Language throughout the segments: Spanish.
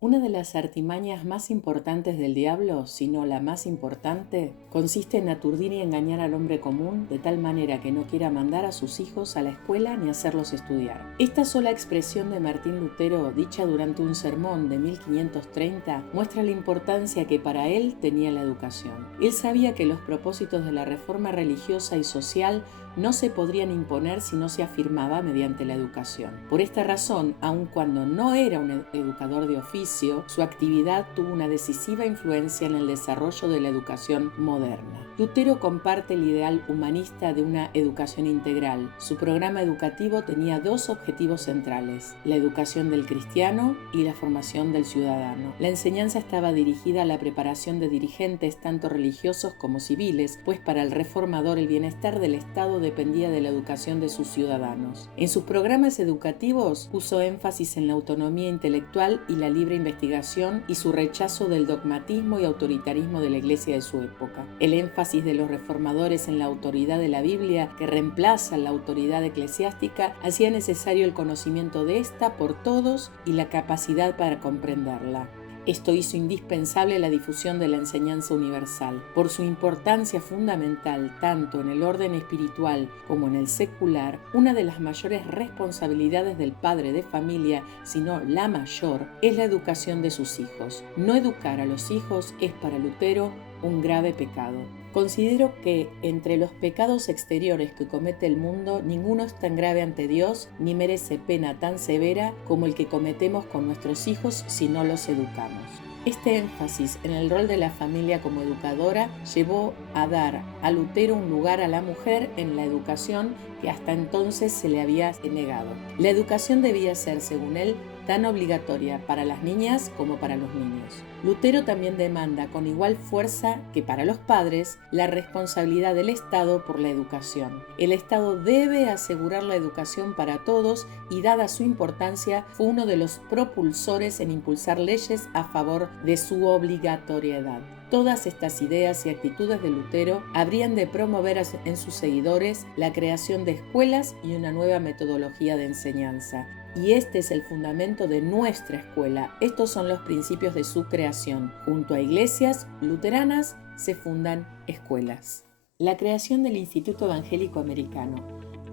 Una de las artimañas más importantes del diablo, si no la más importante, consiste en aturdir y engañar al hombre común de tal manera que no quiera mandar a sus hijos a la escuela ni hacerlos estudiar. Esta sola expresión de Martín Lutero, dicha durante un sermón de 1530, muestra la importancia que para él tenía la educación. Él sabía que los propósitos de la reforma religiosa y social no se podrían imponer si no se afirmaba mediante la educación. Por esta razón, aun cuando no era un educador de oficio, su actividad tuvo una decisiva influencia en el desarrollo de la educación moderna. Lutero comparte el ideal humanista de una educación integral. Su programa educativo tenía dos objetivos centrales: la educación del cristiano y la formación del ciudadano. La enseñanza estaba dirigida a la preparación de dirigentes tanto religiosos como civiles, pues para el reformador el bienestar del Estado dependía de la educación de sus ciudadanos. En sus programas educativos puso énfasis en la autonomía intelectual y la libre investigación y su rechazo del dogmatismo y autoritarismo de la Iglesia de su época. El énfasis de los reformadores en la autoridad de la Biblia, que reemplaza la autoridad eclesiástica, hacía necesario el conocimiento de esta por todos y la capacidad para comprenderla. Esto hizo indispensable la difusión de la enseñanza universal. Por su importancia fundamental tanto en el orden espiritual como en el secular, una de las mayores responsabilidades del padre de familia, si no la mayor, es la educación de sus hijos. No educar a los hijos es para Lutero un grave pecado. Considero que entre los pecados exteriores que comete el mundo, ninguno es tan grave ante Dios ni merece pena tan severa como el que cometemos con nuestros hijos si no los educamos. Este énfasis en el rol de la familia como educadora llevó a dar a Lutero un lugar a la mujer en la educación que hasta entonces se le había negado. La educación debía ser, según él, tan obligatoria para las niñas como para los niños. Lutero también demanda con igual fuerza que para los padres la responsabilidad del Estado por la educación. El Estado debe asegurar la educación para todos y, dada su importancia, fue uno de los propulsores en impulsar leyes a favor de su obligatoriedad. Todas estas ideas y actitudes de Lutero habrían de promover en sus seguidores la creación de escuelas y una nueva metodología de enseñanza. Y este es el fundamento de nuestra escuela. Estos son los principios de su creación. Junto a iglesias luteranas se fundan escuelas. La creación del Instituto Evangélico Americano.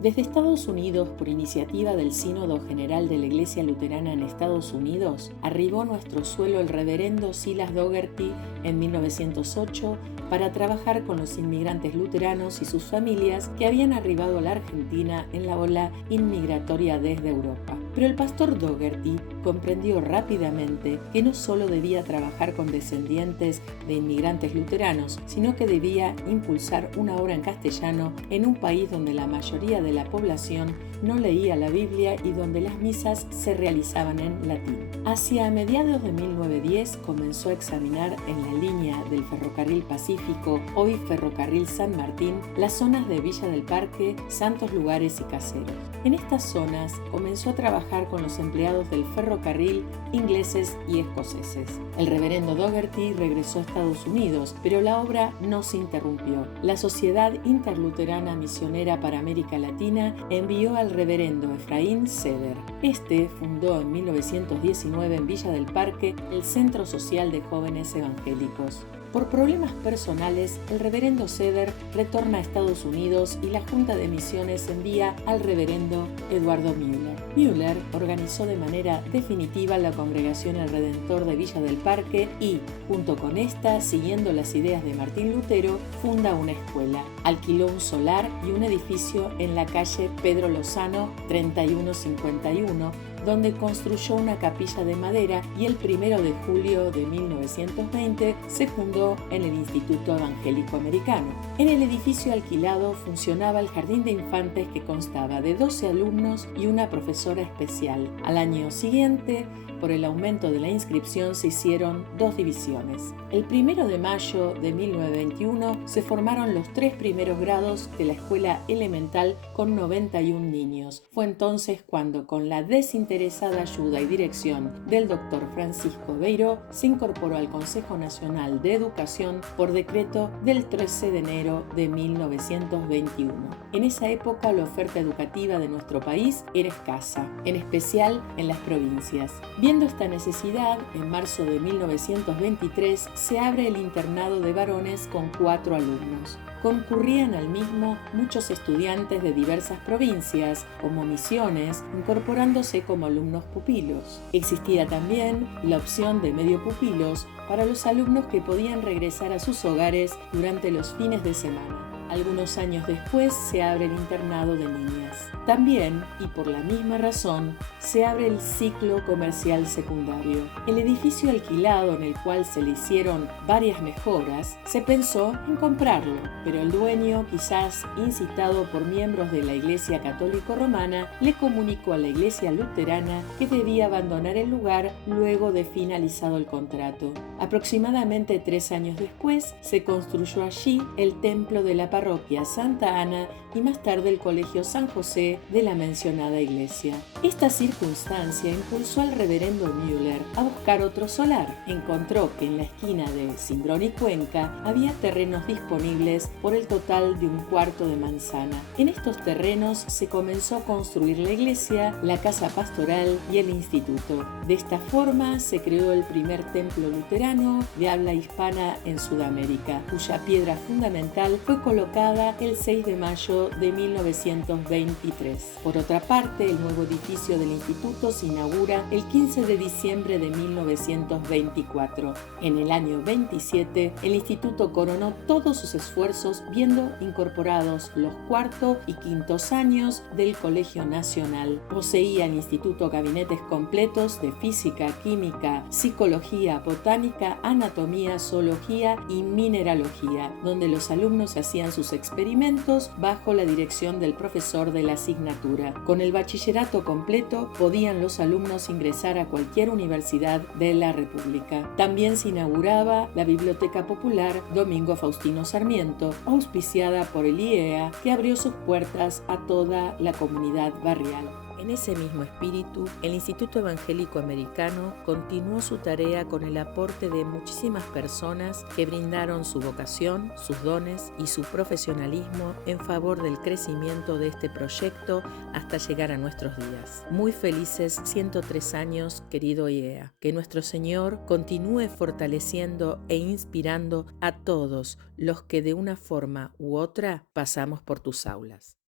Desde Estados Unidos, por iniciativa del Sínodo General de la Iglesia Luterana en Estados Unidos, arribó a nuestro suelo el reverendo Silas Dougherty en 1908 para trabajar con los inmigrantes luteranos y sus familias que habían arribado a la Argentina en la ola inmigratoria desde Europa. Pero el pastor Dougherty comprendió rápidamente que no solo debía trabajar con descendientes de inmigrantes luteranos, sino que debía impulsar una obra en castellano en un país donde la mayoría de la población no leía la Biblia y donde las misas se realizaban en latín. Hacia mediados de 1910 comenzó a examinar en la línea del Ferrocarril Pacífico, hoy Ferrocarril San Martín, las zonas de Villa del Parque, Santos Lugares y Caseros. En estas zonas comenzó a trabajar con los empleados del ferrocarril ingleses y escoceses. El reverendo Dougherty regresó a Estados Unidos, pero la obra no se interrumpió. La Sociedad Interluterana Misionera para América Latina envió al reverendo Efraín Seder. Este fundó en 1919 en Villa del Parque el Centro Social de Jóvenes Evangélicos. Por problemas personales, el reverendo Seder retorna a Estados Unidos y la Junta de Misiones envía al reverendo Eduardo Müller. Müller organizó de manera definitiva la Congregación El Redentor de Villa del Parque y, junto con esta, siguiendo las ideas de Martín Lutero, funda una escuela. Alquiló un solar y un edificio en la calle Pedro Lozano 3151, donde construyó una capilla de madera y el 1 de julio de 1920 se fundó en el Instituto Evangélico Americano. En el edificio alquilado funcionaba el jardín de infantes que constaba de 12 alumnos y una profesora especial. Al año siguiente, por el aumento de la inscripción, se hicieron 2 divisiones. El 1 de mayo de 1921 se formaron los 3 primeros grados de la escuela elemental con 91 niños. Fue entonces cuando, con la desinteresada ayuda y dirección del doctor Francisco Beiró, se incorporó al Consejo Nacional de Educación por decreto del 13 de enero de 1921. En esa época la oferta educativa de nuestro país era escasa, en especial en las provincias. Viendo esta necesidad, en marzo de 1923 se abre el internado de varones con 4 alumnos. Concurrían al mismo muchos estudiantes de diversas provincias, como Misiones, incorporándose como alumnos pupilos. Existía también la opción de medio pupilos para los alumnos que podían regresar a sus hogares durante los fines de semana. Algunos años después se abre el internado de niñas. También, y por la misma razón, se abre el ciclo comercial secundario. El edificio alquilado en el cual se le hicieron varias mejoras, se pensó en comprarlo, pero el dueño, quizás incitado por miembros de la Iglesia Católica Romana, le comunicó a la Iglesia Luterana que debía abandonar el lugar luego de finalizado el contrato. Aproximadamente 3 años después, se construyó allí el templo de la parroquia Santa Ana y más tarde el colegio San José de la mencionada iglesia. Esta circunstancia impulsó al reverendo Müller a buscar otro solar. Encontró que en la esquina de Cimbrón y Cuenca había terrenos disponibles por el total de 1/4 de manzana. En estos terrenos se comenzó a construir la iglesia, la casa pastoral y el instituto. De esta forma se creó el primer templo luterano de habla hispana en Sudamérica, cuya piedra fundamental fue colocada el 6 de mayo de 1923. Por otra parte, el nuevo edificio del instituto se inaugura el 15 de diciembre de 1924. En el año 27, el instituto coronó todos sus esfuerzos viendo incorporados los cuarto y quintos años del Colegio Nacional. Poseía el instituto gabinetes completos de física, química, psicología, botánica, anatomía, zoología y mineralogía, donde los alumnos hacían sus experimentos bajo la dirección del profesor de la asignatura. Con el bachillerato completo podían los alumnos ingresar a cualquier universidad de la República. También se inauguraba la Biblioteca Popular Domingo Faustino Sarmiento, auspiciada por el IEA, que abrió sus puertas a toda la comunidad barrial. En ese mismo espíritu, el Instituto Evangélico Americano continuó su tarea con el aporte de muchísimas personas que brindaron su vocación, sus dones y su profesionalismo en favor del crecimiento de este proyecto hasta llegar a nuestros días. Muy felices 103 años, querido IEA. Que nuestro Señor continúe fortaleciendo e inspirando a todos los que de una forma u otra pasamos por tus aulas.